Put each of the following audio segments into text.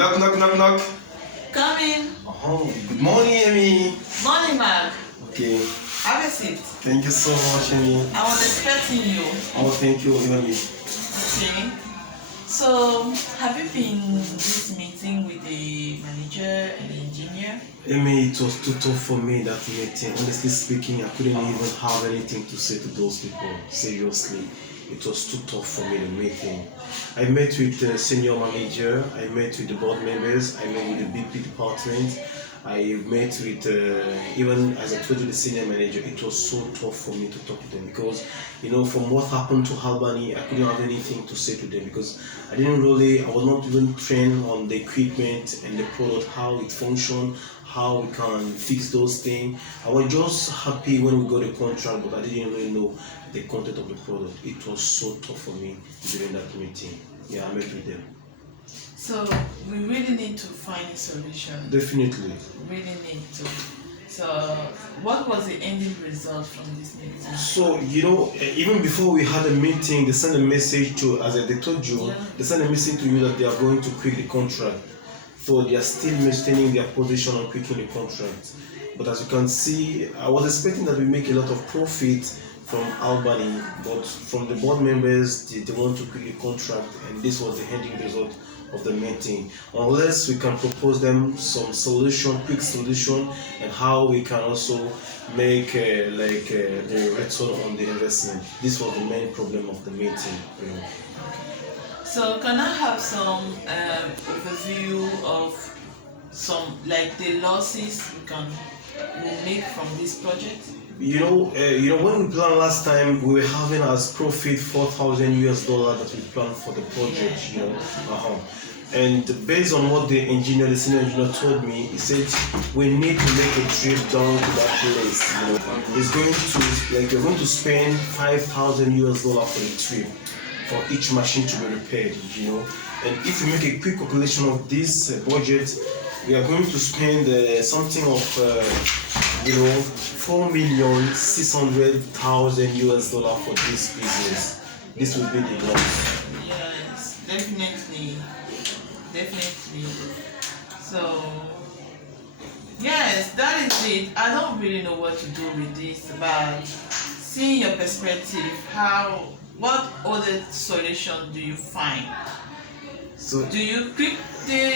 Knock, knock, knock, knock. Come in. Oh, good morning, Amy. Morning, Mark. Okay. Have a seat. Thank you so much, Amy. I was expecting you. Oh, thank you, Amy. Okay. So, have you been in this meeting with the manager and the engineer? Amy, it was too tough for me, that meeting. Honestly speaking, I couldn't even have anything to say to those people. Seriously. It was too tough for me, the meeting. I met with the senior manager, I met with the board members, I met with the BP department, I met with, even as I told you, the senior manager. It was so tough for me to talk to them because, from what happened to Albany, I couldn't have anything to say to them because I was not even trained on the equipment and the product, how it functions, how we can fix those things. I was just happy when we got the contract, but I didn't really know the content of the product. It was so tough for me during that meeting. Yeah, I met with them. So, we really need to find a solution. Definitely. Really need to. So, what was the ending result from this meeting? So, even before we had a meeting, they sent a message to, as they told you, they sent a message to you that they are going to quit the contract. So they are still maintaining their position on quitting the contract. But as you can see, I was expecting that we make a lot of profit from Albany, but from the board members, they want to quit the contract, and this was the ending result of the meeting. Unless we can propose them some quick solution, and how we can also make the return on the investment. This was the main problem of the meeting. So, can I have some overview of the losses we make from this project? When we planned last time, we were having as profit $4,000 that we planned for the project. And based on what the senior engineer told me, he said we need to make a trip down to that place. We're going to spend $5,000 for the trip, for each machine to be repaired. And if we make a quick calculation of this budget, we are going to spend something of $4,600,000 for this business. This will be the loss. Yes, definitely. So, yes, that is it. I don't really know what to do with this, but seeing your perspective, what other solution do you find? So, do you quit the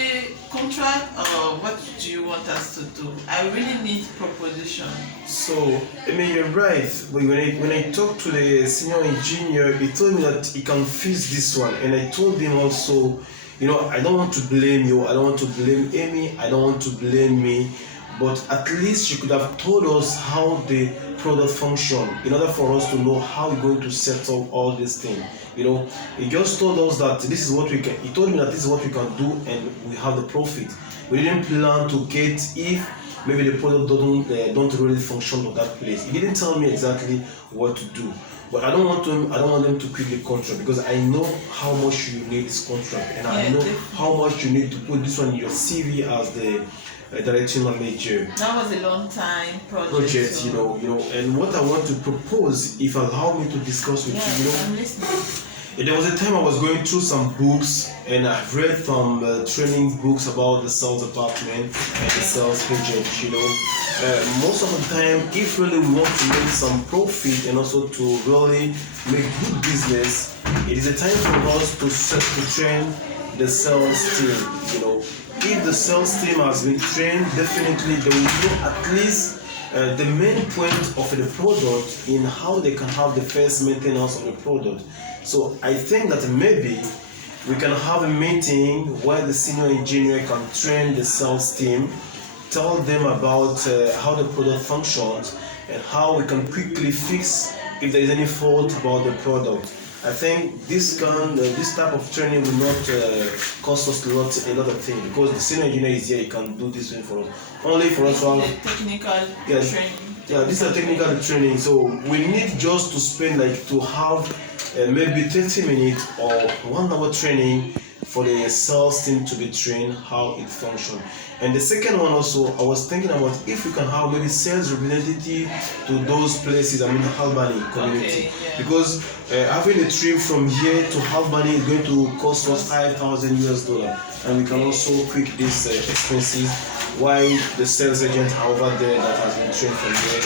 contract, or what do you want us to do? I really need proposition. So, you're right. When I talked to the senior engineer, he told me that he can fix this one, and I told him also, I don't want to blame you, I don't want to blame Amy, I don't want to blame me, but at least you could have told us how the product function in order for us to know how we're going to set up all these things. He just told us that this is what we can. He told me that this is what we can do, and we have the profit. We didn't plan to get if maybe the product don't really function on that place. He didn't tell me exactly what to do. But I don't want them to quit the contract because I know how much you need this contract, and I know how much you need to put this one in your CV as the directing manager. That was a long time project. So. And what I want to propose, if you allow me to discuss with you, I'm listening. There was a time I was going through some books, and I've read some training books about the sales department and the sales agent. Most of the time, if really we want to make some profit and also to really make good business, it is a time for us to train the sales team. If the sales team has been trained, definitely they will know at least the main point of the product in how they can have the first maintenance of the product. So I think that maybe we can have a meeting where the senior engineer can train the sales team, tell them about how the product functions and how we can quickly fix if there is any fault about the product. I think this type of training will not cost us a lot of things because the senior engineer is here. He can do this thing for us. Only for us to have technical training. Yeah, this is a technical training. So we need just to spend to have maybe 30 minutes or 1 hour training for the sales team to be trained how it functions. And the second one also, I was thinking about if we can have maybe sales representative to those places. I mean, Albany community, Okay, yeah. because having a trip from here to Albany is going to cost us $5,000, and we can also quick these expenses. Why the sales agent are over there that has been trained from here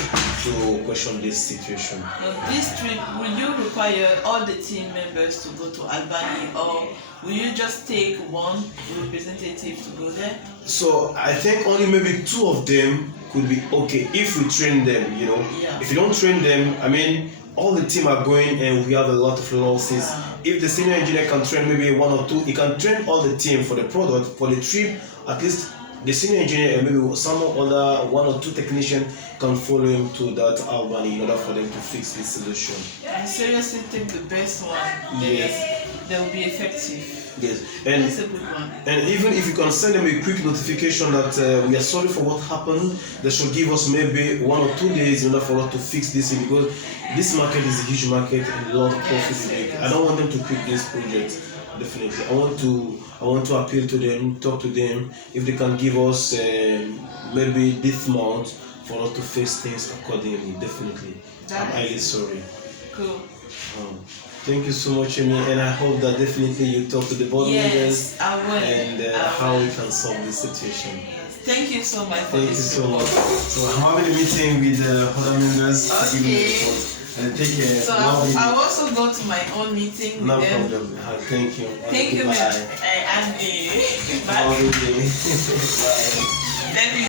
to question this situation. This trip, will you require all the team members to go to Albany, or will you just take one representative to go there? So I think only maybe 2 of them could be okay if we train them, you know. Yeah. If you don't train them, I mean, all the team are going and we have a lot of losses. Yeah. If the senior engineer can train maybe 1 or 2, he can train all the team for the product, for the trip. At least the senior engineer and maybe some other 1 or 2 technician can follow him to that Albany in order for them to fix this solution. I seriously take the best one. Yes. They will be effective. Yes, and That's a good one. And even if you can send them a quick notification that we are sorry for what happened, they should give us maybe 1 or 2 days in order for us to fix this, because this market is a huge market and a lot of profit to make. I don't want them to quit this project. Definitely, I want to appeal to them, talk to them if they can give us maybe this month for us to fix things accordingly. Definitely, I'm highly sorry. Cool. Thank you so much, Amy, and I hope that definitely you talk to the board members I will. and how we can solve this situation. Thank you so much for Thank you this so report. much. So I'm having a meeting with other members to give me the Okay. report. And take care. So I'll also go to my own meeting with No them. problem. Thank you. Thank you, Bye. ma'am. And Have a good day. Bye. Let me